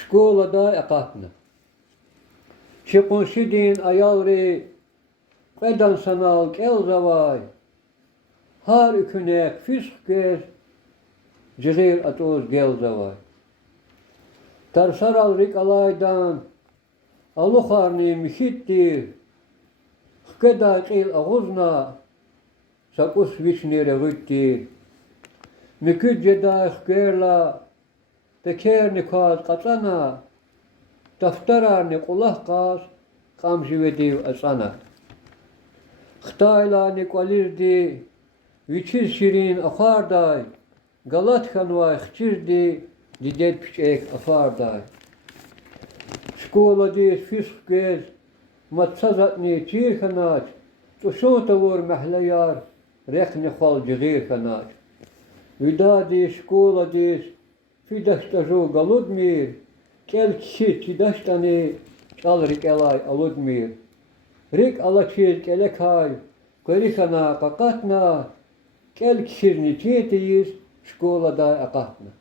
Школада акатна. Çıkınşidin ayalri qedan sanal kelzavay. Har ükünek fisk gez cihir atoz gelzavay. Tarsaral rik alaydan aluharni mihittir. Hkeda qil ağuzna sakus vişnire gittir. Müküd ceda hkerla tekerni kaz qatsana. Daftararni qulah qaz qamjivediv asana. Xtaylani qalirdi viçiz şirin afarday. Galat xanvay xçirdi didet piçek afarday. Şkola dis fisk gez matsazatni çir xanat. Tuşota vor mahlayar rekni xal cigir xanat. Vidadi şkola dis fidaştajo galudmir. Kel kişi kidaştani çalrik elay aludmir. Rik alaçir kelekay korikana kakatna. Kel kişirni çiğteyiz şkolada akatna.